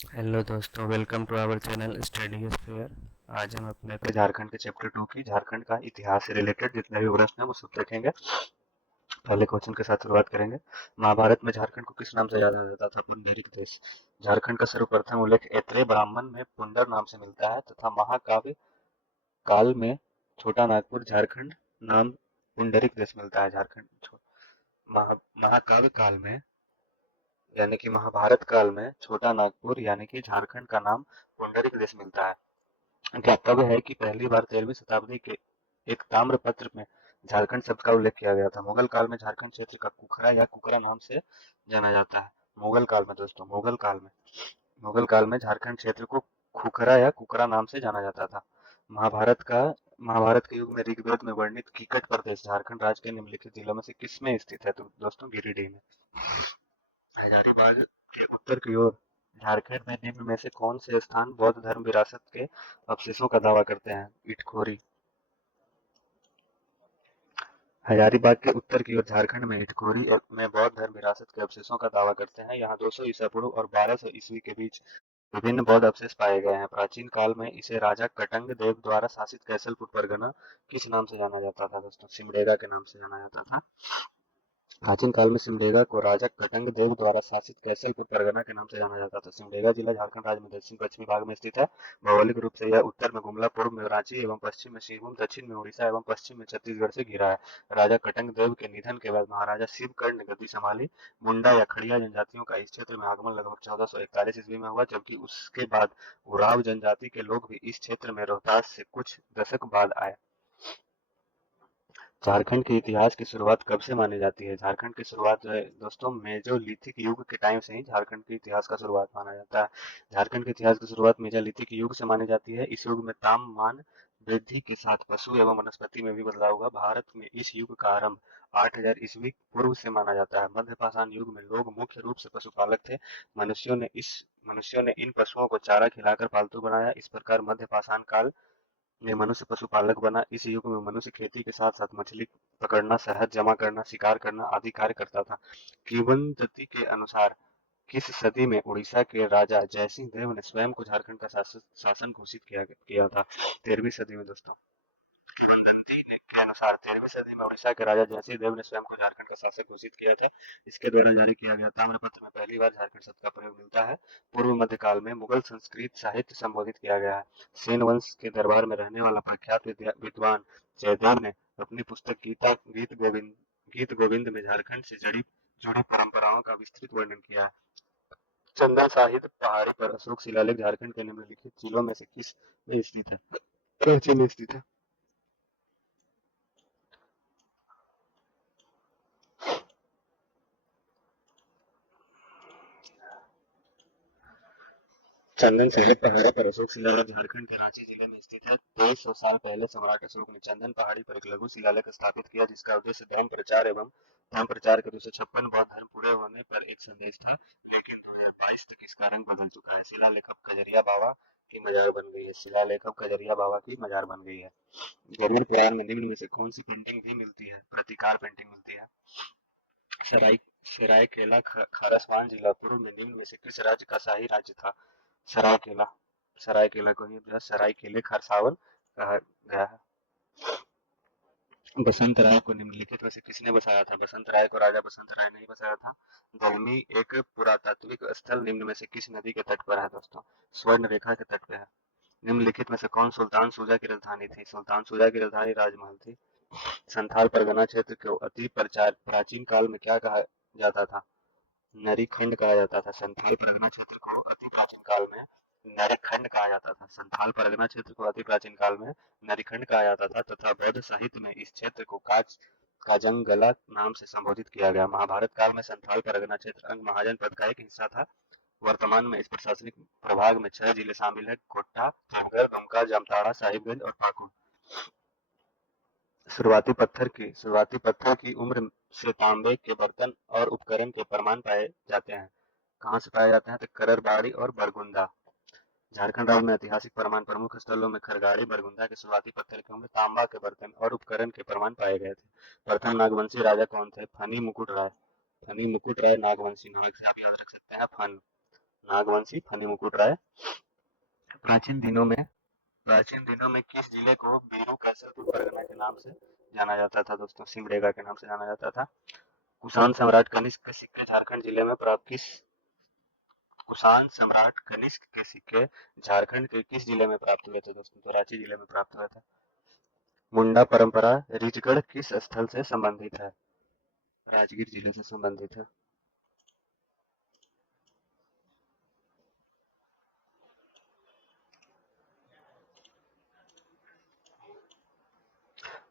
Hello दोस्तों, welcome to our channel study sphere. आज हम अपने पे झारखंड के चैप्टर 2 की झारखंड का इतिहास से रिलेटेड जितने भी प्रश्न हैं वो सब देखेंगे। पहले क्वेश्चन के साथ शुरुआत करेंगे। महाभारत में झारखंड को किस नाम से जाना जाता था? पुंडरीक देश। झारखंड का सर्वप्रथम उल्लेख ऐत्रेय ब्राह्मण में पुंडर नाम से मिलता है तथा महाकाव्य काल में छोटा नागपुर झारखंड नाम पुंडरीक देश मिलता है। झारखंड महाकाव्य काल में यानी कि महाभारत काल में छोटा नागपुर यानी कि झारखंड का नाम पुंडरीक देश मिलता है। ज्ञातव्य है कि पहली बार 13वीं शताब्दी के एक ताम्रपत्र में झारखंड शब्द का उल्लेख किया गया था। मुगल काल में झारखंड क्षेत्र का कुखरा या कुकरा नाम से जाना जाता है। मुगल काल में दोस्तों, मुगल काल में झारखंड क्षेत्र को खुखरा या कुकरा नाम से जाना जाता था। महाभारत का महाभारत के युग में ऋग्वेद में वर्णित कीकट प्रदेश झारखंड राज्य के निम्नलिखित जिलों में से किस में स्थित है? तो दोस्तों गिरिडीह में। हजारीबाग के उत्तर की ओर झारखंड में निम्न में से कौन से स्थान बौद्ध धर्म विरासत के अवशेषों का दावा करते हैं? इटखोरी। हजारीबाग के उत्तर की ओर झारखंड में इटखोरी में बौद्ध धर्म विरासत के अवशेषों का दावा करते हैं। यहाँ 200 ईसा पूर्व और 1200 ईस्वी के बीच विभिन्न बौद्ध अवशेष पाए गए हैं। प्राचीन काल में इसे राजा कटंग देव द्वारा शासित कैसलपुर परगना किस नाम से जाना जाता था? दोस्तों सिमडेगा के नाम से जाना जाता था। प्राचीन काल में सिमडेगा को राजा कटंग देव द्वारा शासित कैसलपुर परगना के नाम से जाना जाता था। सिमडेगा जिला झारखंड राज्य में दक्षिण पश्चिमी भाग में स्थित है। भौगोलिक रूप से यह उत्तर में गुमला, पूर्व में रांची एवं पश्चिम में सिरभूम, दक्षिण में उड़ीसा एवं पश्चिम में छत्तीसगढ़ से घिरा है। राजा कटंग देव के निधन के बाद महाराजा शिवकर्ण ने गद्दी संभाली। मुंडा या खड़िया जनजातियों का इस क्षेत्र में आगमन लगभग 1441 ईस्वी में हुआ, जबकि उसके बाद उराव जनजाति के लोग भी इस क्षेत्र में रोहतास से कुछ दशक बाद आए। झारखंड के इतिहास की शुरुआत कब से मानी जाती है? झारखंड की शुरुआत जो है दोस्तों मेजोलिथिक युग के टाइम से ही झारखंड के इतिहास का शुरुआत माना जाता है। झारखंड के इतिहास की शुरुआत मेजोलिथिक युग से मानी जाती है। इस युग में तापमान वृद्धि के साथ पशु एवं वनस्पति में भी बदलाव हुआ। भारत में इस युग का आरंभ 8000 ईस्वी पूर्व से माना जाता है। मध्य पाषाण युग में लोग मुख्य रूप से पशुपालक थे। मनुष्यों ने इन पशुओं को चारा खिलाकर पालतू बनाया। इस प्रकार मध्य पाषाण काल में मनुष्य पशुपालक बना। इस युग में मनुष्य खेती के साथ साथ मछली पकड़ना, शहद जमा करना, शिकार करना आदि कार्य करता था। किंवदंती के अनुसार किस सदी में उड़ीसा के राजा जयसिंह देव ने स्वयं को झारखंड का शासन घोषित किया था? 13वीं सदी में दोस्तों। के अनुसार 13वीं सदी में उड़ीसा के राजा जयसिंह देव ने स्वयं को झारखंड का शासक घोषित किया था। इसके द्वारा जारी किया गया ताम्रपत्र में पहली बार झारखंड शब्द का प्रयोग मिलता है। पूर्व मध्य काल में मुगल संस्कृत साहित्य संबोधित किया गया है। सेन वंश के दरबार में रहने वाला प्रख्यात विद्वान जयदेव ने अपनी पुस्तक गीत गोविंद में झारखंड से जुड़ी परंपराओं का विस्तृत वर्णन किया है। चंदन साहित्य पहाड़ी पर अशोक शिलालेख झारखंड के निम्नलिखित जिलों में से किस में स्थित है? रांची में स्थित है। चंदन साहिब पहाड़ी पर अशोक शिलालेख झारखंड के रांची जिले में स्थित है। 2300 साल पहले सम्राट अशोक ने चंदन पहाड़ी पर एक लघु शिलालेख स्थापित किया, जिसका उद्देश्य धर्म प्रचार के 256 बौद्ध धर्म पूरे होने पर एक संदेश था। लेकिन 2022 तक इसका रंग बदल चुका है। शिलालेख अब कजरिया बाबा की मजार बन गई है। शिलालेख अब कजरिया बाबा की मजार बन गई है। गरुड़ पुराण में निम्न में से कौन सी पेंटिंग भी मिलती है? प्रतिकार पेंटिंग मिलती है। सराय सरायकेला खारसवान जिला पूर्व में निम्न में से किस राज्य का शाही राज्य था? सरायकेला। सरायकेला को ही जो है सरायकेले खरसावन कहा गया है। बसंत राय को निम्नलिखित में से किसने बसाया था? बसंत राय को राजा बसंत राय ने ही बसाया था। दलमी एक पुरातात्विक स्थल निम्न में से किस नदी के तट पर है दोस्तों? स्वर्ण रेखा के तट पे है। निम्नलिखित में से कौन सुल्तान सूजा की राजधानी थी? सुल्तान सूजा की राजधानी राजमहल थी। संथाल परगना क्षेत्र को अति प्रचार प्राचीन काल में क्या कहा जाता था? नरीखंड कहा जाता था। संथाल परगना क्षेत्र को अति प्राचीन काल में नरखंड कहा जाता था। संथाल परगना क्षेत्र को अति प्राचीन काल में नरीखंड कहा जाता था तथा बौद्ध साहित्य में इस क्षेत्र को काजंगला नाम से संबोधित किया गया। महाभारत काल में संथाल परगना क्षेत्र अंग महाजनपद का एक हिस्सा था। वर्तमान में इस प्रशासनिक प्रभाग में 6 जिले शामिल है: गोड्डा, रामगढ़, दुमका, जामताड़ा, साहिबगंज और पाकुड़। शुरुआती पत्थर की उम्र से तांबे के बर्तन और उपकरण के प्रमाण पाए जाते हैं। कहाँ से पाए जाते हैं? तो कररबाड़ी और बरगुंदा। झारखंड राज्य में ऐतिहासिक प्रमाण प्रमुख स्थलों में खरगाड़ी, बरगुंदा के शुरुआती पत्थर की उम्र, तांबा के बर्तन और उपकरण के प्रमाण पाए गए थे। प्रथम नागवंशी राजा कौन थे? फनी मुकुट राय। फनी मुकुट राय नागवंशी नाग से आप याद रख सकते हैं फन। नागवंशी, फनी मुकुट राय। प्राचीन दिनों में प्राचीन दिनों में किस जिले को बीरू कैसरपुर परगना के नाम से जाना जाता था दोस्तों? सिमडेगा के नाम से जाना जाता था। कुषाण सम्राट कनिष्क के सिक्के झारखंड जिले में प्राप्त किस कुषाण सम्राट कनिष्क के सिक्के झारखंड के किस जिले में प्राप्त हुए थे दोस्तों? तो रांची जिले में प्राप्त हुए थे। मुंडा परंपरा रिजगढ़ किस स्थल से संबंधित है? राजगीर जिले से संबंधित है।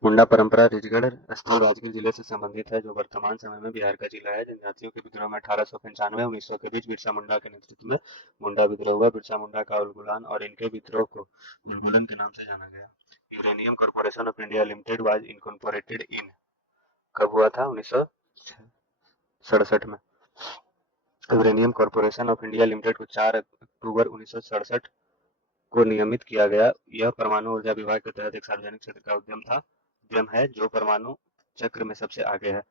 मुंडा परंपरा रिजगढ़ स्थल राजगीर जिले से संबंधित है, जो वर्तमान समय में बिहार का जिला है। जनजातियों के विद्रोह में 1895-1900 के बीच बिरसा मुंडा के नेतृत्व में मुंडा विद्रोह हुआ। बिरसा मुंडा का उलगुलान और इनके विद्रोह को उलगुलन के नाम से जाना गया। Uranium corporation of India limited was incorporated in कब हुआ था? 1967 में। Uranium corporation of India limited को 4 अक्टूबर 1967 को नियमित किया गया। यह परमाणु ऊर्जा विभाग के तहत एक सार्वजनिक क्षेत्र का उद्यम है जो परमाणु चक्र में सबसे आगे है।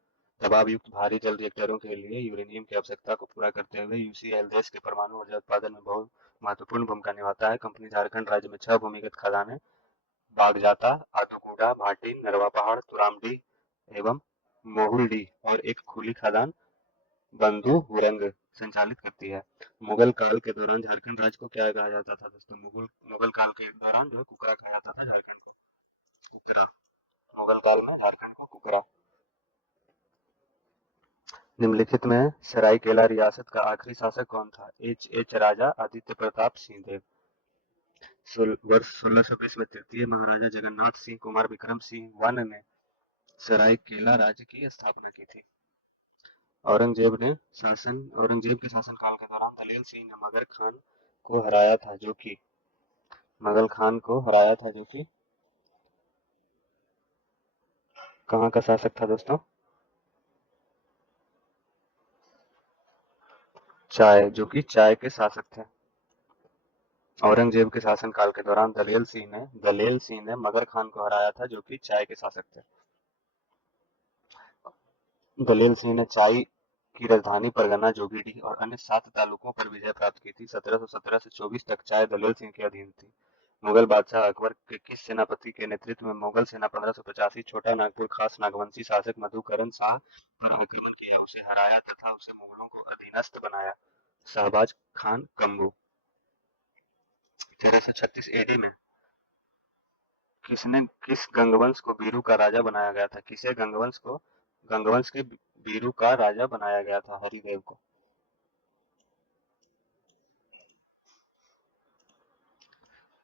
दबाव युक्त भारी जल रिएक्टरों के लिए यूरेनियम की आवश्यकता को पूरा करते हुए यूसीएल देश के परमाणु ऊर्जा उत्पादन में बहुत महत्वपूर्ण भूमिका निभाता है। कंपनी झारखंड राज्य में 6 भूमिगत खदानें बागजाता, आदूकुडा, भाटी, नरवा पहाड़, तुरामडी एवं मोहुलडी और एक खुली खदान बंधु हुरंग संचालित करती है। मुगल काल के दौरान झारखंड राज्य को क्या कहा जाता था दोस्तों? मुगल काल के दौरान जो है कुकरा कहा जाता था झारखंड को। कुकरा। मुगल काल में झारखंड को कुकरा। निम्नलिखित में सरायकेला रियासत का आखिरी शासक कौन था? एच राजा आदित्य प्रताप सिंहदेव। वर्ष 1620 में तृतीय महाराजा जगन्नाथ सिंह कुमार विक्रम सिंह वन ने सरायकेला राज्य की स्थापना की थी। औरंगजेब के शासन काल के दौरान दलेल सिंह ने मगल खान को हराया था जो कि कहाँ का शासक था दोस्तों? चाय के शासक थे। औरंगजेब के शासन काल के दौरान दलेल सिंह ने मगर खान को हराया था जो कि चाय के शासक थे। दलेल सिंह ने चाय की राजधानी परगना, जोगीडीह और अन्य 7 तालुकों पर विजय प्राप्त की थी। 1717 से 24 तक चाय दलेल सिंह के अधीन थी। मुगल बादशाह अकबर के किस सेनापति के नेतृत्व में मुगल सेना 1585 छोटा नागपुर खास नागवंशी शासक मधुकरण शाह पर आक्रमण किया, उसे हराया तथा उसे मुगलों को अधीनस्थ बनाया? शहबाज खान कम्बू। 1336 एडी में किस गंगवंश को बीरू का राजा बनाया गया था? गंगवंश के बीरू का राजा बनाया गया था? हरिदेव को।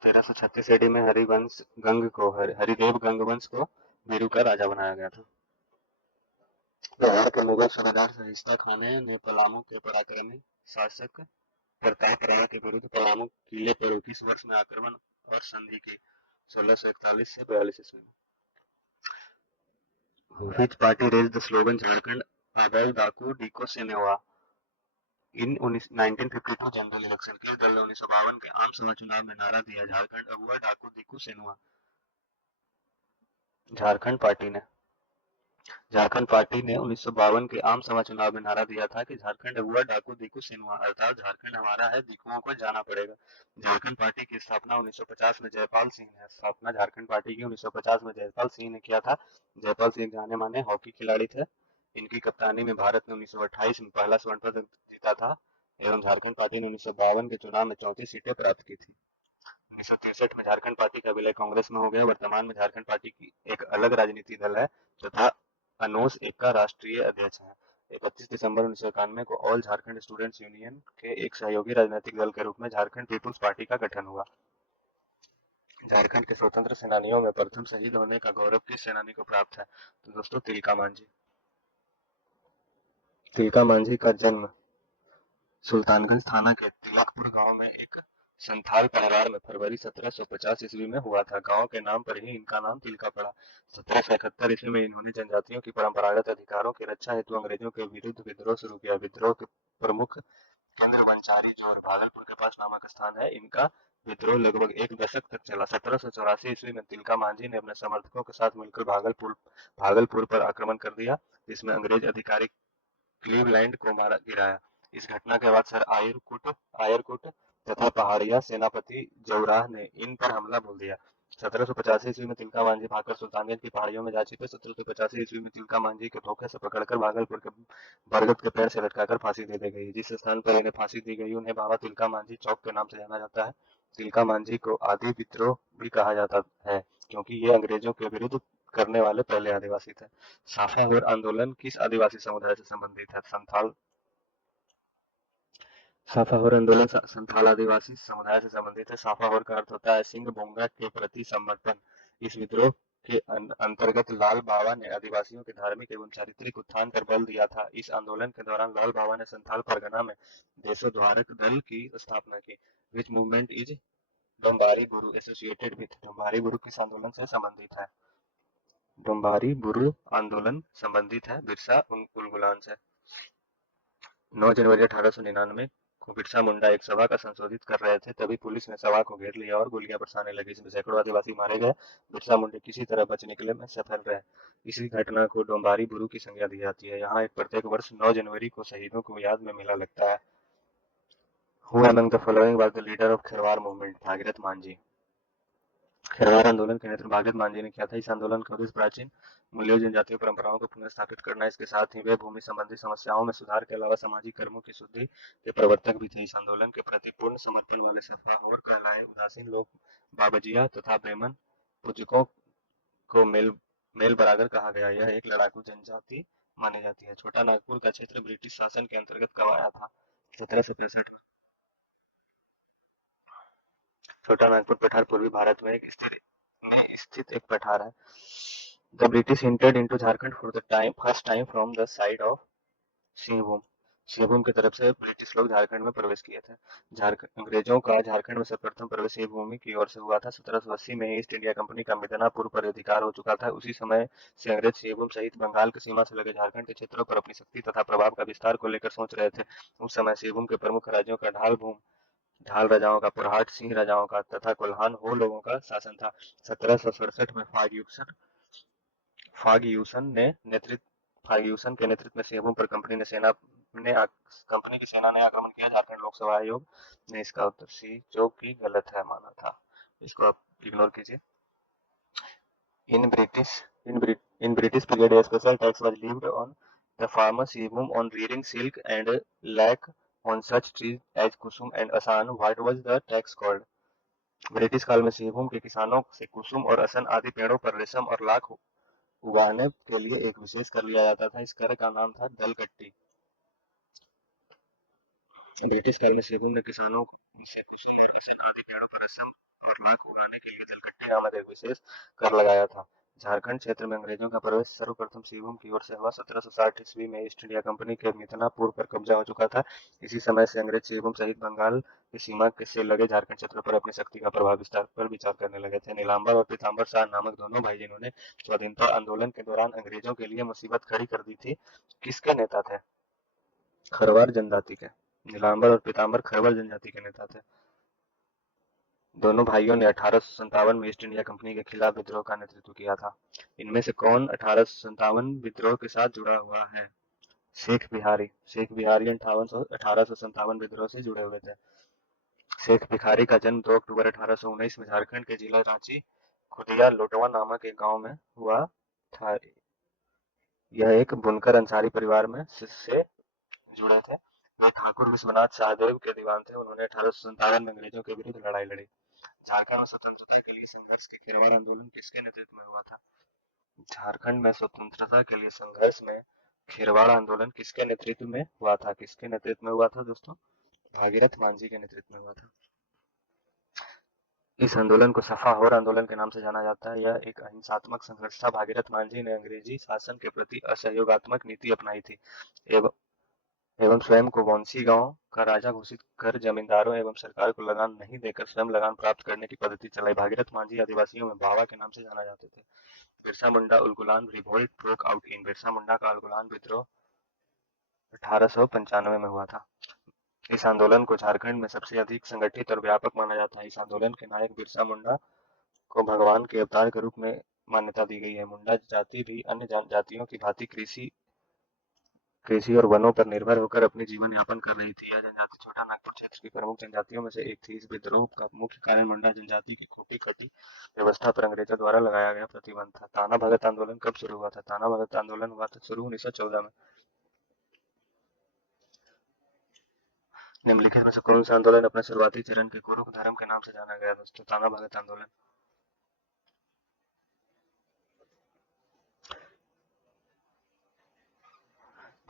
1336 एडी में हरिदेव गंगवंश को बीरू का राजा बनाया गया था। बिहार के मुगल सूबेदार सहिस्ता खान ने पलामू के पराक्रमी शासक प्रताप राय के विरुद्ध पलामू किले पर 21 वर्ष में आक्रमण और संधि की 1641 से 42 ईस्वी में। Which party raised the slogan Jharkhand आबेल डाकू डीको सेनेवा इन 1952 जनरल इलेक्शन? किस दल ने 1952 के आम सभा चुनाव में नारा दिया झारखंड अगुआ डाकू डीकू सेनुआ? झारखंड पार्टी ने 1952 के आम सभा चुनाव में नारा दिया था कि झारखंड अगुआ डाकू दीकू सेनुआ, अर्थात झारखंड हमारा है, दीकुओं को जाना पड़ेगा। झारखंड पार्टी की स्थापना 1950 में जयपाल सिंह ने स्थापना झारखंड पार्टी की 1950 में जयपाल सिंह ने किया था। जयपाल सिंह जाने माने हॉकी खिलाड़ी थे। इनकी कप्तानी में भारत ने 1928 में पहला स्वर्ण पदक जीता था एवं झारखंड पार्टी ने 1952 के चुनाव में 34 सीटें प्राप्त की थी। 1963 में झारखंड पार्टी का विलय कांग्रेस में हो गया। वर्तमान में झारखंड पार्टी की एक अलग राजनीति दल है तथा अनोस एक्का राष्ट्रीय अध्यक्ष है। 31 दिसंबर 1991 को ऑल झारखंड स्टूडेंट्स यूनियन के एक सहयोगी राजनीतिक दल के रूप में झारखंड पीपुल्स पार्टी का गठन हुआ। झारखंड के स्वतंत्र सेनानियों में प्रथम शहीद होने का गौरव किस सेनानी को प्राप्त है? तो दोस्तों तिलका मांझी। तिलका मांझी का जन्म सुल्तानगंज थाना के तिलकपुर गांव में एक संथाल परिवार में फरवरी 1750 ईस्वी में हुआ था। गांव के नाम पर ही इनका नाम तिलका पड़ा। 1771 ईस्वी में इन्होंने जनजातियों की परंपरागत अधिकारों की रक्षा हेतु अंग्रेजों के विरुद्ध विद्रोह शुरू किया। विद्रोह के प्रमुख केंद्र वंचारी जोर भागलपुर के पास नामक स्थान है। इनका विद्रोह लगभग एक दशक तक चला। 1784 ईस्वी में तिलका मांझी ने अपने समर्थकों के साथ मिलकर भागलपुर पर आक्रमण कर दिया, जिसमें अंग्रेज अधिकारी क्लीवलैंड को गिराया। इस घटना के बाद सर आयरकुट तथा पहाड़िया सेनापति जौराह ने इन पर हमला बोल दिया। 1785 ईस्वी में तिलका मांझी भागकर सुल्तानगंज की पहाड़ियों में जा छिपे। 1785 ईस्वी में तिलका मांझी के धोखे से पकड़कर भागलपुर के बरगद के पेड़ से लटकाकर फांसी दे दी गई। जिस स्थान पर इन्हें फांसी दी गई उन्हें बाबा तिलका मांझी चौक के नाम से जाना जाता है। तिलका मांझी को आदि विद्रोह भी कहा जाता है, क्योंकि ये अंग्रेजों के विरुद्ध करने वाले पहले आदिवासी थे। साफाहोर आंदोलन किस आदिवासी समुदाय से संबंधित है? साफाहोर आंदोलन संथाल आदिवासी समुदाय से संबंधित है। साफाहोर का अर्थ होता है सिंह बोंगा के प्रति समर्पण। इस विद्रोह के अंतर्गत लाल बाबा ने आदिवासियों के धार्मिक एवं चारित्रिक उत्थान पर बल दिया था। इस आंदोलन के दौरान लाल बाबा ने संथाल परगना में देशोद्धारक दल की स्थापना की। विच movement is Dombari Guru associated with? Dombari गुरु किस आंदोलन से संबंधित है? डोम्बारी गुरु आंदोलन संबंधित है बिरसा उलगुलान से। 9 जनवरी 1899 को बिरसा मुंडा एक सभा का संशोधित कर रहे थे, तभी पुलिस ने सभा को घेर लिया और गोलियां बरसाने लगी। इसमें सैकड़ों आदिवासी मारे गए। बिरसा मुंडे किसी तरह बच निकले में सफल रहे। इसी घटना को डोम्बारी बुरु की संज्ञा दी जाती है। यहाँ एक प्रत्येक वर्ष 9 जनवरी को शहीदों को याद में मेला लगता है। Who among the following was the leader of Kherwar movement? Bhagirath Manjhi. Kherwar आंदोलन के नेतृत्व भागीरथ मांझी ने किया था। इस आंदोलन का उद्देश्य प्राचीन मूल्यों जनजातीय परंपराओं को पुनर्स्थापित करना। इसके साथ ही वे भूमि संबंधी समस्याओं में सुधार के अलावा सामाजिक कर्मों की शुद्धि के प्रवर्तक भी थे। इस आंदोलन के प्रति पूर्ण समर्पण वाले सफाहोर कहलाए उदासीन लोग बाबजिया तथा बेमन पूजकों को मेल बराबर कहा गया। यह एक लड़ाकू जनजाति मानी जाती है। छोटा नागपुर का क्षेत्र ब्रिटिश शासन के अंतर्गत कब आया था? 1765। छोटा नागपुर पठार पूर्वी भारत में स्थित एक पठार है। The British entered into Jharkhand for the first time from the side of Singhbhum. Singhbhum की तरफ से ब्रिटिश लोग झारखंड में प्रवेश किए थे। अंग्रेजों का झारखंड में सर्वप्रथम प्रवेश सिंहभूमि की ओर से हुआ था। 1780 में ईस्ट इंडिया कंपनी का मिदनापुर पर अधिकार हो चुका था। उसी समय से अंग्रेज सिंहभूम सहित बंगाल की सीमा से लगे झारखंड के क्षेत्रों पर अपनी शक्ति तथा प्रभाव का विस्तार को लेकर सोच रहे थे। उस समय सिंहभूम के प्रमुख राज्यों का ढाल राजाओं का, पुरहाट सिंह राजाओं का तथा कोल्हान हो लोगों का शासन था। 1767 में फार्ग्यूसन के नेतृत्व में सिंहभूम पर कंपनी की सेना ने आक्रमण किया। झारखंड लोकसभा आयोग ने इसका उत्तर सी, जो कि गलत है, माना था। इसको आप इग्नोर कीजिए। In British in British period, a special tax was levied on the farmer Sibum on rearing silk and lac on such trees as kusum and asan. What was the tax called? British काल में सिंहभूम के किसानों से कुसुम और असन आदि पेड़ों पर रेशम और लाख उगाने के लिए एक विशेष कर लिया जाता था। इस कर का नाम था दलकट्टी। ब्रिटिश काल में सिंहभूम ने किसानों से कुसुम और असन आदि पेड़ों पर रेशम और लाख उगाने के लिए दलकट्टी नामक एक विशेष कर लगाया था। झारखंड क्षेत्र में अंग्रेजों का प्रवेश सर्वप्रथम सिंहभूम की ओर से हुआ। 1760 ईस्वी में ईस्ट इंडिया कंपनी के मिदनापुर पर कब्जा हो चुका था। इसी समय से अंग्रेज सिंहभूम सहित बंगाल की सीमा से लगे झारखंड क्षेत्र पर अपनी शक्ति का प्रभाव विस्तार पर विचार करने लगे थे। नीलांबर और पीतांबर शाह नामक दोनों भाई जिन्होंने स्वाधीनता आंदोलन के दौरान अंग्रेजों के लिए मुसीबत खड़ी कर दी थी, किसके नेता थे? खरवार जनजाति के। नीलांबर और पीतांबर खरवार जनजाति के नेता थे। दोनों भाइयों ने 1857 में ईस्ट इंडिया कंपनी के खिलाफ विद्रोह का नेतृत्व किया था। इनमें से कौन 1857 विद्रोह के साथ जुड़ा हुआ है? शेख बिहारी 1857 विद्रोह से जुड़े हुए थे। शेख भिखारी का जन्म 2 अक्टूबर 1819 में झारखंड के जिला रांची खुदिया लोटवा नामक एक गांव में हुआ था। यह एक बुनकर अंसारी परिवार में से जुड़े थे। वे ठाकुर विश्वनाथ शाहदेव के दीवान थे। उन्होंने 1857 में अंग्रेजों के विरुद्ध लड़ाई लड़ी। झारखंड में स्वतंत्रता के लिए संघर्ष के खिरवाड़ आंदोलन किसके नेतृत्व में हुआ था? झारखंड में स्वतंत्रता के लिए संघर्ष में खिरवाड़ आंदोलन किसके नेतृत्व में हुआ था? किसके नेतृत्व में हुआ था दोस्तों? भागीरथ मांझी के नेतृत्व में हुआ था। इस आंदोलन को सफाहोर आंदोलन के नाम से जाना जाता है। यह एक अहिंसात्मक संघर्ष था। भागीरथ मांझी ने अंग्रेजी शासन के प्रति असहयोगात्मक नीति अपनाई थी एवं स्वयं को वंशी गांव का राजा घोषित कर जमींदारों एवं सरकार को लगान नहीं देकर स्वयं लगान प्राप्त करने की पद्धति चलाई। भागीरथ मांझी आदिवासियों में बाबा के नाम से जाना जाते थे। Birsa Munda Ulgulan revolt broke out in? Birsa Munda का उलगुलान विद्रोह 1895 में हुआ था। इस आंदोलन को झारखंड में सबसे अधिक संगठित और व्यापक माना जाता है। इस आंदोलन के नायक बिरसा मुंडा को भगवान के अवतार के रूप में मान्यता दी गई है। मुंडा जाति भी अन्य जातियों की भांति कृषि कृषि और वनों पर निर्भर होकर अपनी जीवन यापन कर रही थी। यह जनजाति छोटा नागपुर क्षेत्र की प्रमुख जनजातियों में से एक थी। इस विद्रोह का मुख्य कारण मंडा जनजाति की खोटी खटी व्यवस्था पर अंग्रेजों द्वारा लगाया गया प्रतिबंध था। ताना भगत आंदोलन कब शुरू हुआ था? ताना भगत आंदोलन हुआ था शुरू 1914 में। निम्नलिखित में से कौन सा आंदोलन अपने शुरुआती चरण के कुरुख धर्म के नाम से जाना गया दोस्तों? ताना भगत आंदोलन।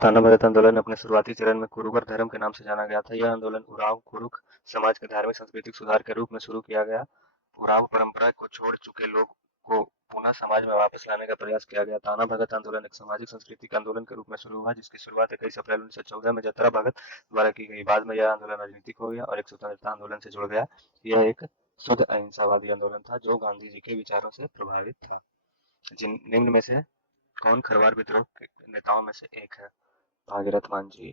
ताना भगत आंदोलन अपने शुरुआती चरण में कुरुगर धर्म के नाम से जाना गया था। यह आंदोलन उराव कुरुख समाज के धार्मिक सांस्कृतिक सुधार के रूप में शुरू किया गया। उराव परंपरा को छोड़ चुके लोग को पुनः समाज में वापस लाने का प्रयास किया गया। ताना भगत आंदोलन एक सामाजिक सांस्कृतिक आंदोलन के रूप में शुरू हुआ, जिसकी शुरुआत 21 अप्रैल 1914 में जतरा भगत द्वारा की गई। बाद में यह आंदोलन राजनीतिक हो गया और एक स्वतंत्रता आंदोलन से जुड़ गया। यह एक शुद्ध अहिंसावादी आंदोलन था जो गांधी जी के विचारों से प्रभावित था। जिन निम्न में से कौन खरवार विद्रोह के नेताओं में से एक है? भागीरथ मान जी।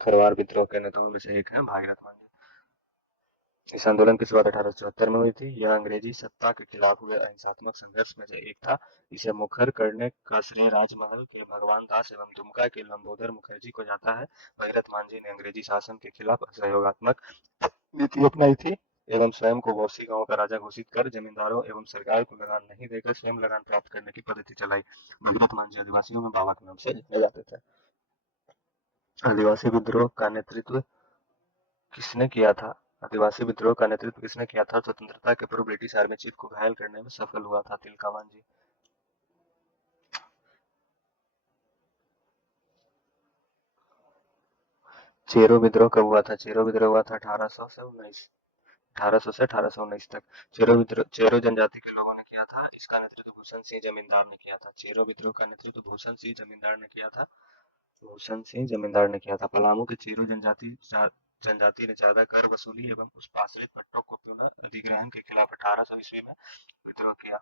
खरवार विद्रोह के नेताओं में से एक है भागीरथ मान जी। इस आंदोलन की शुरुआत 1874 में हुई थी। यह अंग्रेजी सत्ता के खिलाफ हुए अहिंसात्मक संघर्ष में से एक था। इसे मुखर करने का श्रेय राजमहल के भगवान दास एवं दुमका के लंबोदर मुखर्जी को जाता है। भगीरथ मान जी ने अंग्रेजी शासन के खिलाफ सहयोगात्मक नीति अपनाई थी एवं स्वयं को वौसी गांव का राजा घोषित कर जमींदारों एवं सरकार को लगान नहीं देकर स्वयं लगान प्राप्त करने की पद्धति चलाई। भगीरथ मान जी आदिवासियों में बाबा के नाम से जाने जाते थे। आदिवासी विद्रोह का नेतृत्व किसने किया था? आदिवासी विद्रोह का नेतृत्व किसने किया था? स्वतंत्रता के पूर्व ब्रिटिश आर्मी चीफ को घायल करने में सफल हुआ था तिलका मांझी। चेरो विद्रोह कब हुआ था? चेरो विद्रोह हुआ था 1800 से 1819 तक। चेरो जनजाति के लोगों ने किया था। इसका नेतृत्व भूषण सिंह जमींदार ने किया था। चेरो विद्रोह का नेतृत्व भूषण सिंह जमींदार ने किया था। भूषण सिंह जमींदार ने किया था। पलामू के चेरो जनजाति ने ज्यादा कर वसूली एवं उस पाषाणिक पट्टों को पुनः अधिग्रहण के खिलाफ 1800 ईस्वी में विद्रोह किया।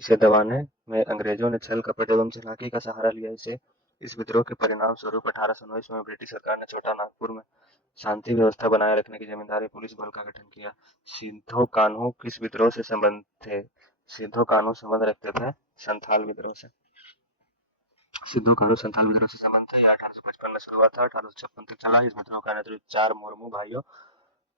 इसे दबाने में अंग्रेजों ने छल कपट एवं चालाकी का सहारा लिया। इस विद्रोह के परिणाम स्वरूप 1819 में ब्रिटिश सरकार ने छोटा नागपुर में शांति व्यवस्था बनाए रखने की जिम्मेदारी पुलिस बल का गठन किया। सिद्धो कान्हू किस विद्रोह से संबंध थे? सिद्धो कान्हू संबंध रखते थे संथाल विद्रोह से। सिद्धू कान्हू संथाल विद्रोह से संबंध था। यह 1855 में शुरू हुआ था, 1856 तक चला। इस विद्रोह का नेतृत्व 4 मुर्मू भाइयों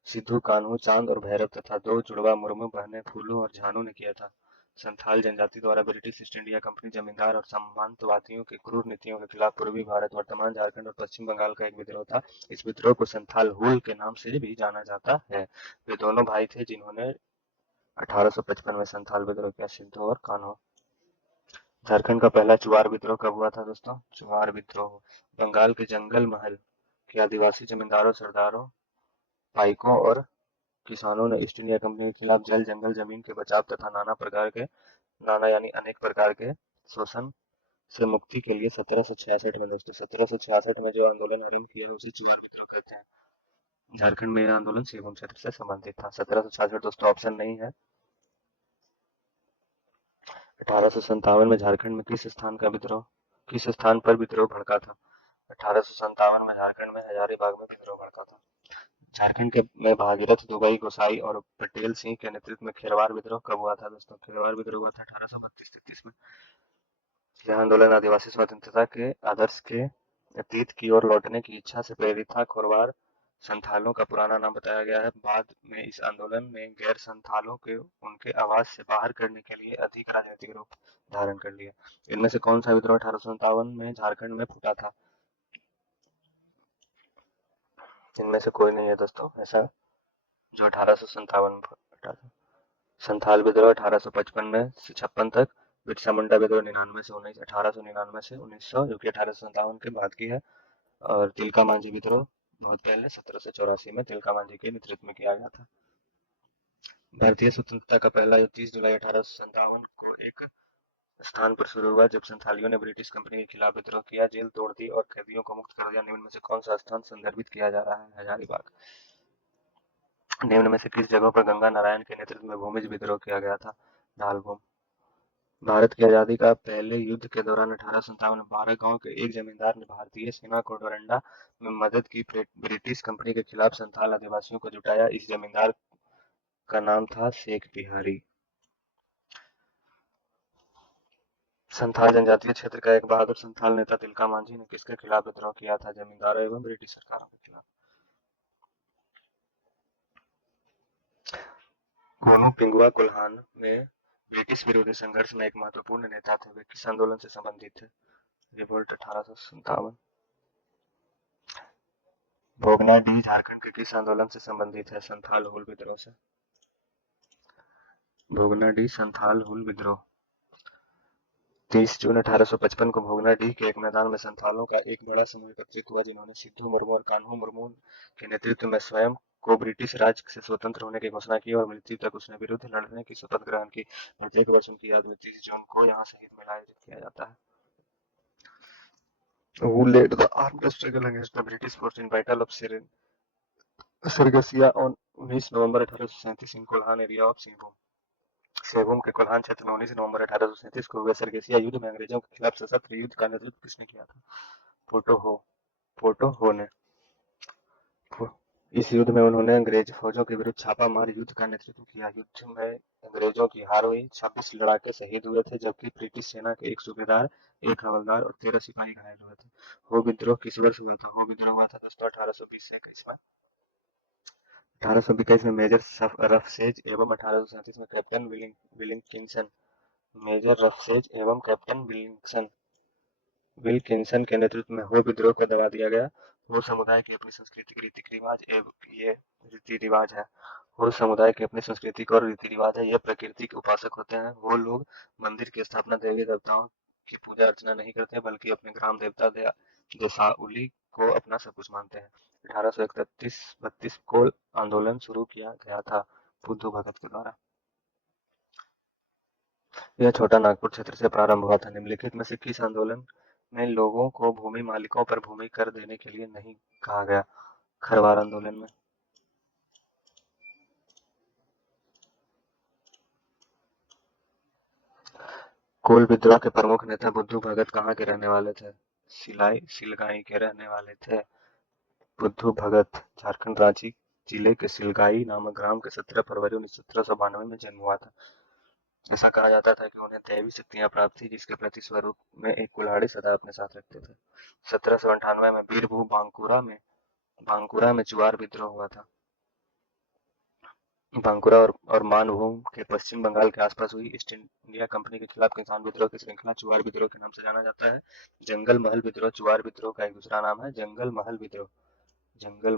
सिद्धू कान्हू, चांद और भैरव तथा 2 जुड़वा मुर्मू बहनें फूलू और झानू ने किया था। संथाल जनजाति द्वारा ब्रिटिश ईस्ट इंडिया कंपनी जमींदार और सामंतवादियों की क्रूर नीतियों के खिलाफ पूर्वी भारत, वर्तमान झारखंड और पश्चिम बंगाल का एक विद्रोह था। इस विद्रोह को संथाल हुल के नाम से भी जाना जाता है। वे दोनों भाई थे जिन्होंने 1855 में संथाल विद्रोह किया, सिद्धू और कान्हू। झारखंड का पहला चुआर विद्रोह कब हुआ था दोस्तों? चुआर विद्रोह बंगाल के जंगल महल के आदिवासी जमींदारों, सरदारों, पाइकों और किसानों ने ईस्ट इंडिया कंपनी के खिलाफ जल, जंगल, जमीन के बचाव तथा नाना यानी अनेक प्रकार के शोषण से मुक्ति के लिए 1766 में दोस्तों 1766 में जो आंदोलन आरंभ किया उसे चुआर विद्रोह कहते हैं। झारखंड में यह आंदोलन सिंहभूम क्षेत्र से संबंधित था। 1766 दोस्तों ऑप्शन नहीं है। 1857 में झारखंड में किस स्थान पर विद्रोह भड़का था? 1857 में झारखंड में हजारीबाग में विद्रोह भड़का था। झारखंड के में भागीरथ, दुबई, गोसाई और पटेल सिंह के नेतृत्व में खेरवार विद्रोह कब हुआ था दोस्तों? खेरवार विद्रोह हुआ था 1832-33 में। यह आंदोलन आदिवासी स्वतंत्रता के आदर्श के अतीत की ओर लौटने की इच्छा से प्रेरित था। खोरवार संथालों का पुराना नाम बताया गया है। बाद में इस आंदोलन ने गैर संथालों को उनके आवास से बाहर करने के लिए अधिक राजनीतिक रूप धारण कर लिया। इनमें से कौन सा विद्रोह 1857 में झारखंड में फूटा था? इनमें से कोई नहीं है दोस्तों ऐसा जो 1857 में फूटा था। संथाल विद्रोह 1855 में से 56 तक। बिरसा मुंडा विद्रोह 1899 से 1900 जो कि 1857 के बाद की है। और तिलका मांझी विद्रोह बहुत पहले 1784 में तिलका मांझी के नेतृत्व में किया गया था। भारतीय स्वतंत्रता का पहला युद्ध 30 जुलाई 1857 को एक स्थान पर शुरू हुआ जब संथालियों ने ब्रिटिश कंपनी के खिलाफ विद्रोह किया, जेल तोड़ दी और कैदियों को मुक्त कर दिया। निम्न में से कौन सा स्थान संदर्भित किया जा रहा है? हजारीबाग। निम्न में से किस जगह पर गंगा नारायण के नेतृत्व में भूमिज विद्रोह किया गया था? ढालभूम। भारत की आजादी का पहले युद्ध के दौरान 1857 में 12 गांव के एक जमींदार ने भारतीय सेना को डोरंडा में मदद की। ब्रिटिश कंपनी के खिलाफ संथाल आदिवासियों को जुटाया। इस जमींदार का नाम था शेख बिहारी। संथाल जनजातीय क्षेत्र का एक बहादुर संथाल नेता तिलका मांझी ने किसके खिलाफ विद्रोह किया था? जमींदारों एवं ब्रिटिश सरकारों के खिलाफ। गोनू पिंगुआ कुल्हान में ब्रिटिश विरोधी संघर्ष में एक महत्वपूर्ण नेता थे। वे किस आंदोलन से संबंधित थे? रिवोल्ट 1857। भोगनाडीह झारखंड के किस आंदोलन से संबंधित है? संथाल हुल विद्रोह से। भोगनाडीह संथाल हुल विद्रोह। 30 जून 1855 को भोगनाडीह के एक मैदान में संथालों का एक बड़ा समूह एकत्रित हुआ, जिन्होंने सिद्धू मुर्मू और कान्हू मुर्मू के नेतृत्व में स्वयं को ब्रिटिश राज से स्वतंत्र होने की घोषणा की और मृत्यु तक उसने विरुद्ध लड़ने की शपथ ग्रहण की। प्रत्येक वर्ष उनकी याद में 30 जून को यहाँ शहीद मेला आयोजित किया जाता है। Who led the armed struggle against the British force in Battle of Sirgasia on 19 November 1837 in Kolhan area of Singhbhum. Singhbhum के कोल्हान क्षेत्र में 19 नवंबर 1837 को हुए सरगेसिया युद्ध में अंग्रेजों के खिलाफ सशस्त्र युद्ध का नेतृत्व किसने किया था? पोटो हो ने। इस युद्ध में उन्होंने अंग्रेज फौजों के विरुद्ध छापा मार युद्ध का नेतृत्व किया। युद्ध में अंग्रेजों की हार हुई, 26 लड़ाके शहीद हुए थे, जबकि ब्रिटिश सेना के एक सूबेदार, एक हवलदार और 13 सिपाही घायल हुए थे। हो विद्रोह किस वर्ष हुआ था? हो विद्रोह हुआ था दोस्तों 1820 से 21 में। 1822 में मेजर रफसेज एवं 1837 में कैप्टन विलिंगकिंसन। मेजर रफसेज एवं कैप्टन विल्किंसन के नेतृत्व में हो विद्रोह को दबा दिया गया। हो समुदाय की अपनी सांस्कृतिक रीति रिवाज एवं ये रीति रिवाज है। हो समुदाय की अपनी सांस्कृतिक और रीति रिवाज है। ये प्रकृति के उपासक होते हैं। वो लोग मंदिर की स्थापना देवी देवताओं की पूजा अर्चना नहीं करते, बल्कि अपने ग्राम देवता देसाउली को अपना सब कुछ मानते हैं। 1831-32 कोल आंदोलन शुरू किया गया था बुद्धू भगत के द्वारा। यह छोटा नागपुर क्षेत्र से प्रारंभ हुआ था। निम्नलिखित में से किस आंदोलन में लोगों को भूमि मालिकों पर भूमि कर देने के लिए नहीं कहा गया? खरवार आंदोलन में। कोल विद्रोह के प्रमुख नेता बुद्धू भगत कहाँ के रहने वाले थे? सिलगाई के रहने वाले थे। बुद्धू भगत झारखंड रांची जिले के सिलगाई नामक ग्राम के 17 फरवरी 1792 में जन्म हुआ था। ऐसा कहा जाता था कि उन्हें दैवी शक्तियां प्राप्त थी, जिसके प्रति स्वरूप में एक कुल्हाड़ी सदा अपने साथ रखते थे। 1798 में बीरभू बांकुरा में चुआर विद्रोह हुआ था। बांकुरा और मानभूम के पश्चिम बंगाल के आसपास हुई ईस्ट इंडिया कंपनी के खिलाफ किसान विद्रोह की श्रृंखला चुआर विद्रोह के नाम से जाना जाता है। जंगल महल विद्रोह चुआर विद्रोह का एक दूसरा नाम है। जंगल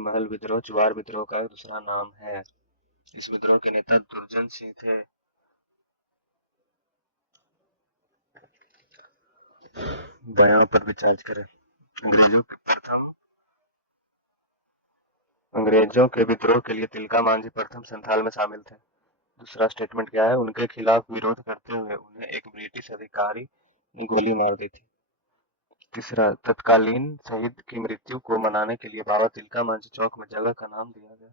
महल विद्रोह चुआर विद्रोह का दूसरा नाम है। इस विद्रोह के नेता दुर्जन सिंह थे। बयान पर विचार करें। अंग्रेजों के विद्रोह के लिए तिलका मांझी प्रथम संथाल में शामिल थे। दूसरा स्टेटमेंट क्या है? उनके खिलाफ विरोध करते हुए उन्हें एक ब्रिटिश अधिकारी ने गोली मार दी थी। तीसरा, तत्कालीन शहीद की मृत्यु को मनाने के लिए बाबा तिलका मांझी चौक में जगह का नाम दिया गया।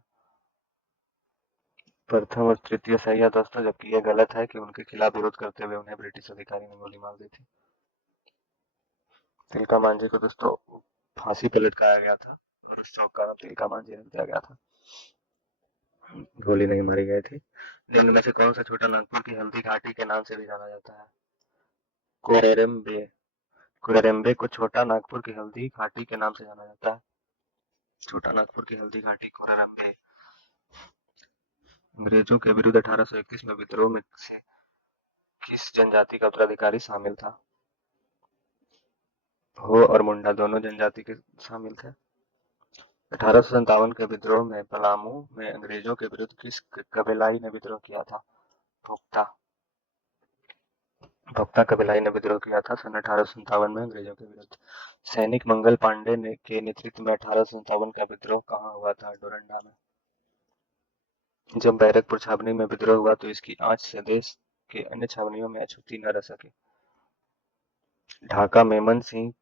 प्रथम और तृतीय सही है दोस्तों, जबकि यह गलत है कि उनके खिलाफ विरोध करते हुए उन्हें ब्रिटिश अधिकारी ने गोली मार दी थी। तिलका मांझी को दोस्तों फांसी पर लटकाया गया था और उस चौक का नाम तिलका मांझी रख दिया गया था। गोली नहीं मारी गई थी। निम्न में से कौन सा छोटा नागपुर की हल्दी घाटी के नाम से भी जाना जाता है? कोरेरम्बे। कोरेरम्बे को छोटा नागपुर की हल्दी घाटी के नाम से जाना जाता है। छोटा नागपुर की हल्दी घाटी कोरेरम्बे। अंग्रेजों के विरुद्ध 1831 में विद्रोह में से किस जनजाति का उत्तराधिकारी शामिल था? हो और मुंडा दोनों जनजाति के शामिल थे। 1857 के विद्रोह में पलामू में अंग्रेजों के विरुद्ध किस कबीलाई ने विद्रोह किया था? भोक्ता। भोक्ता कबीलाई ने विद्रोह किया था सन 1857 में अंग्रेजों के विरुद्ध। सैनिक मंगल पांडे के नेतृत्व में 1857 का विद्रोह कहाँ हुआ था? डोरंडा में। जब बैरकपुर छावनी में विद्रोह हुआ तो इसकी आंच से देश के अन्य छावनियों में अछूती न रह सकी। ढाका मेमन सिंह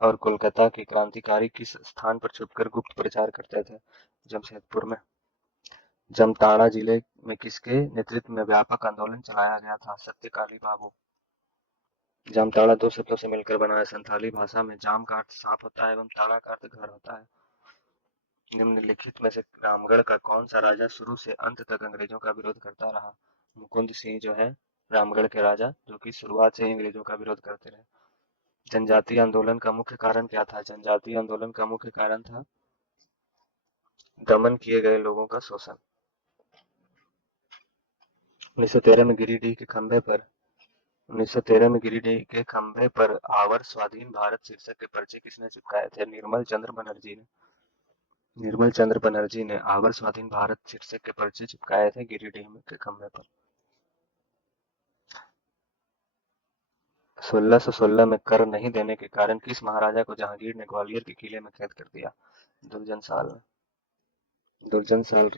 और कोलकाता के क्रांतिकारी किस स्थान पर छुपकर गुप्त प्रचार करते थे? जमशेदपुर में। जामताड़ा जिले में किसके नेतृत्व में व्यापक आंदोलन चलाया गया था? सत्यकाली बाबू। जामताड़ा दो शब्दों से मिलकर बना है। संथाली भाषा में जाम का अर्थ सांप होता है एवं ताड़ा का अर्थ घर होता है। निम्नलिखित में से रामगढ़ का कौन सा राजा शुरू से अंत तक अंग्रेजों का विरोध करता रहा? मुकुंद सिंह जो है रामगढ़ के राजा, जो कि शुरुआत से ही अंग्रेजों का विरोध करते रहे। जनजातीय आंदोलन का मुख्य कारण क्या था? जनजातीय आंदोलन का मुख्य कारण था दमन किए गए लोगों का शोषण। 1913 में गिरिडीह के खंभे पर 1913 में गिरिडीह के खंभे पर आवर स्वाधीन भारत शीर्षक के पर्चे किसने चिपकाए थे? निर्मल चंद्र बनर्जी ने आवर स्वाधीन भारत शीर्षक के पर्चे चिपकाए थे गिरिडीह के खंभे पर। 1616 में कर नहीं देने के कारण किस महाराजा को जहांगीर ने ग्वालियर के किले में कैद कर दिया? दुर्जन साल दुर्जन साल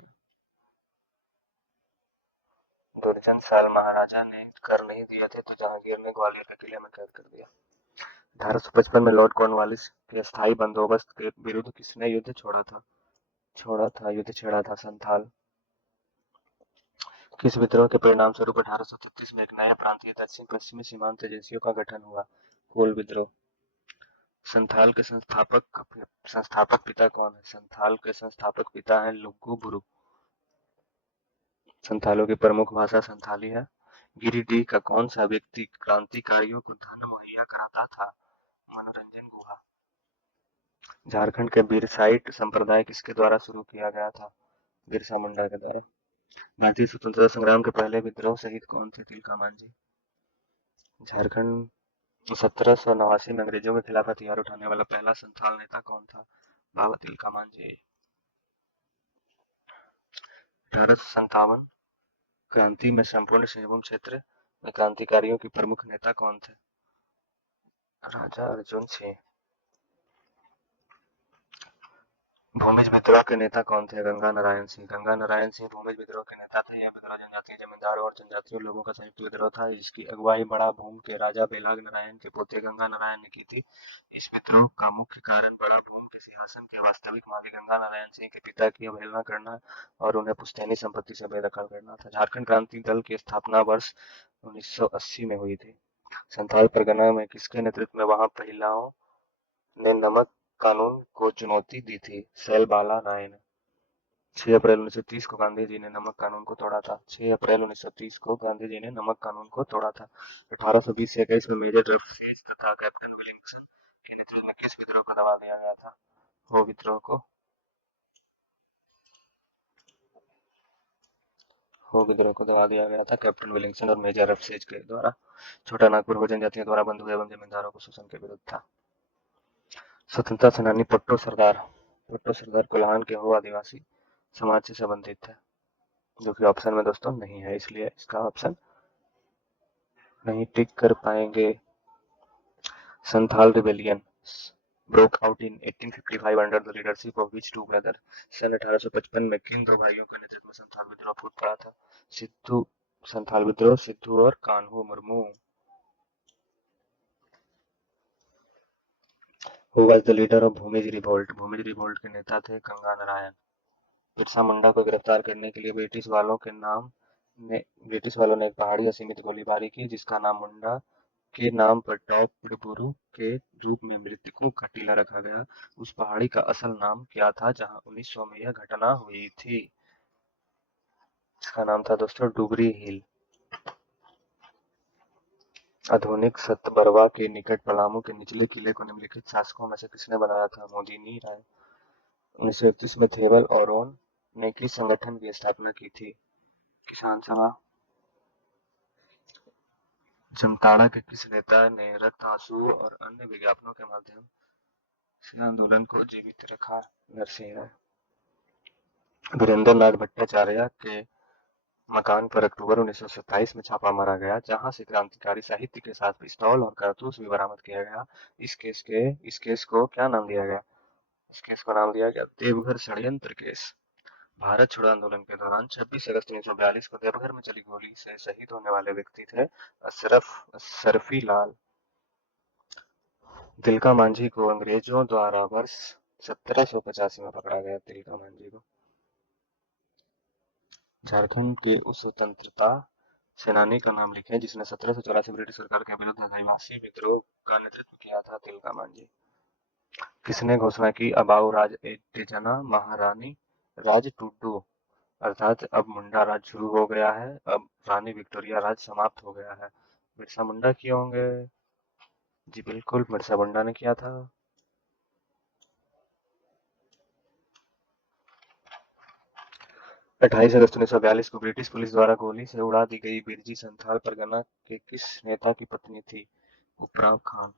दुर्जन साल महाराजा ने कर नहीं दिए थे तो जहांगीर ने ग्वालियर के किले में कैद कर दिया। 1855 में लॉर्ड कॉर्नवालिस के स्थायी बंदोबस्त के विरुद्ध किसने युद्ध छेड़ा था? संथाल। किस विद्रोह के परिणाम स्वरूप 1833 में एक नया प्रांतीय दक्षिण पश्चिमी सीमांत एजेंसियों का गठन हुआ? कोल विद्रोह। संथाल के संस्थापक पिता कौन है? संथाल के संस्थापक पिता हैं लुग्गू बुरु। संथालों की प्रमुख भाषा संथाली है। गिरिडीह का कौन सा व्यक्ति क्रांतिकारियों को धन मुहैया कराता था? मनोरंजन गुहा। झारखंड के बीरसाइट संप्रदाय किसके द्वारा शुरू किया गया था? बिरसा मुंडा के द्वारा। भारतीय स्वतंत्रता संग्राम के पहले विद्रोह शहीद कौन थे? तिलका मांझी। झारखंड 1789 में अंग्रेजों के खिलाफ हथियार उठाने वाला पहला संथाल नेता कौन था? बाबा तिलका मांझी। 1857 क्रांति में संपूर्ण सिंहभूम क्षेत्र में क्रांतिकारियों के प्रमुख नेता कौन थे? राजा अर्जुन सिंह। भूमिज विद्रोह के नेता कौन थे? गंगा नारायण सिंह। गंगा नारायण सिंह भूमिज विद्रोह के नेता थे। यह विद्रोह जनजातीय जमींदारों और जनजातीय लोगों का संयुक्त विद्रोह था। इसकी अगुवाई बड़ा भूम के राजा बेलाग नारायण के पोते गंगा नारायण ने की थी। इस विद्रोह का मुख्य कारण बड़ा भूम के सिंहासन के वास्तविक मालिक गंगा नारायण सिंह के पिता की अवहेलना करना और उन्हें पुश्तैनी संपत्ति से बेदखल करना था। झारखंड क्रांति दल की स्थापना वर्ष 1980 में हुई थी। संथाल परगना में किसके नेतृत्व में वहां महिलाओं ने नमक कानून को चुनौती दी थी? सैल बाला राय ने। 6 अप्रैल 1930 को गांधी जी ने नमक कानून को तोड़ा था। 6 अप्रैल 1930 को गांधी जी ने नमक कानून को तोड़ा था। 1820 से 21 में मेजर डफरीज तथा कैप्टन विलियमसन के नेतृत्व में किस विद्रोह को दबा दिया गया था? हो विद्रोह को हो विद्रोह को दबा दिया गया था कैप्टन विलियमसन और मेजर डफरीज के द्वारा। छोटा नागपुर हो जनजातियों द्वारा बंधुओं एवं जमींदारों को शोषण के विरुद्ध था। स्वतंत्रता सेनानी पट्टो सरदार कोल्हान के हो आदिवासी समाज से संबंधित है, जो कि ऑप्शन में दोस्तों नहीं है, इसलिए इसका ऑप्शन नहीं टिक कर पाएंगे। Santhal rebellion broke out in 1855 under the leadership of which two brothers? सन 1855 में किन दो भाइयों के नेतृत्व में संथाल विद्रोह फूट पड़ा था? संथाल विद्रोह सिद्धू और Kanhu Murmu. Who was the leader of Bhumij revolt? Bhumij revolt के नेता थे गंगा नारायण। बिरसा मुंडा को गिरफ्तार करने के लिए ब्रिटिश वालों ने एक पहाड़ी असीमित गोलीबारी की, जिसका नाम मुंडा के नाम पर टॉप बुरु के रूप में मृतकों का टीला रखा गया। उस पहाड़ी का असल नाम क्या था जहां 1900 में यह घटना हुई थी? इसका नाम था दोस्तों डुगरी हिल। आधुनिक सतबरवा के निकट पलामू के निचले किले को निम्नलिखित शासकों में से किसने बनाया था? मोदिनी राय। 1931 में थेवल औरोन ने किस संगठन की स्थापना की थी? किसान सभा। जमताड़ा के किस नेता ने रक्त आंसू और अन्य विज्ञापनों के माध्यम से आंदोलन को जीवित रखा? नरसिंह राय। वीरेंद्र नाथ भट्टाचार्य के मकान पर अक्टूबर 1927 में छापा मारा गया, जहां से क्रांतिकारी साहित्य के साथ पिस्तौल और कारतूस भी बरामद किया गया। इस केस को क्या नाम दिया गया? इस केस को नाम दिया गया देवघर षड्यंत्र केस। भारत छोड़ो आंदोलन के दौरान 26 अगस्त 1942 को देवघर में चली गोली से शहीद होने वाले व्यक्ति थे अशरफी लाल। तिलका मांझी को अंग्रेजों द्वारा वर्ष 1785 में पकड़ा गया। तिलका मांझी को झारखंड के उस स्वतंत्रता सेनानी का नाम लिखें जिसने 1784 ब्रिटिश सरकार के विरुद्ध आदिवासी विद्रोह का नेतृत्व किया था। तिलका मांझी। किसने घोषणा की अबाउ राज एट्टेजना महारानी राज टुडू अर्थात अब मुंडा राज शुरू हो गया है, अब रानी विक्टोरिया राज समाप्त हो गया है। बिरसा मुंडा किए होंगे? जी बिल्कुल, बिरसा मुंडा ने किया था। 28 अगस्त 1942 को ब्रिटिश पुलिस द्वारा गोली से उड़ा दी गई बिरजी संथाल परगना के किस नेता की पत्नी थी? उप्राव खान।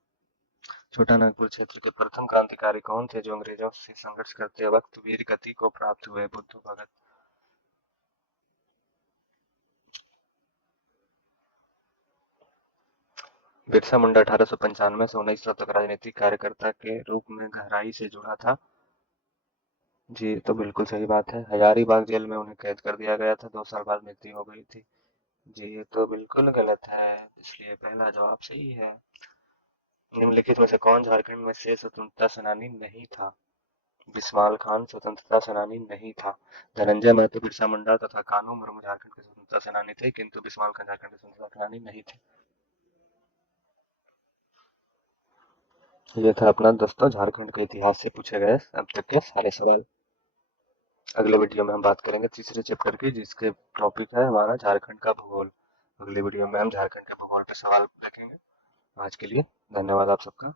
छोटा नागपुर क्षेत्र के प्रथम क्रांतिकारी कौन थे जो अंग्रेजों से संघर्ष करते वक्त वीर गति को प्राप्त हुए? बुद्धू भगत। बिरसा मुंडा 1895 से 1900 तक राजनीतिक कार्यकर्ता के रूप में गहराई से जुड़ा था। जी तो बिल्कुल सही बात है। हजारीबाग जेल में उन्हें कैद कर दिया गया था, 2 साल बाद मृत्यु हो गई थी। जी ये तो बिल्कुल गलत है, इसलिए पहला जवाब सही है। निम्नलिखित में से कौन झारखंड में से स्वतंत्रता सेनानी नहीं था? बिस्माल खान स्वतंत्रता सेनानी नहीं था। धनंजय महतो, बिरसा मुंडा तथा कानू मुर्मू झारखंड के स्वतंत्रता सेनानी थे, किंतु बिस्माल खान झारखंड के स्वतंत्रता सेनानी नहीं थे। ये था अपना दोस्तों झारखंड के इतिहास से पूछे गए अब तक के सारे सवाल। अगले वीडियो में हम बात करेंगे तीसरे चैप्टर की, जिसके टॉपिक है हमारा झारखंड का भूगोल। अगले वीडियो में हम झारखंड के भूगोल पे सवाल देखेंगे। आज के लिए धन्यवाद आप सबका।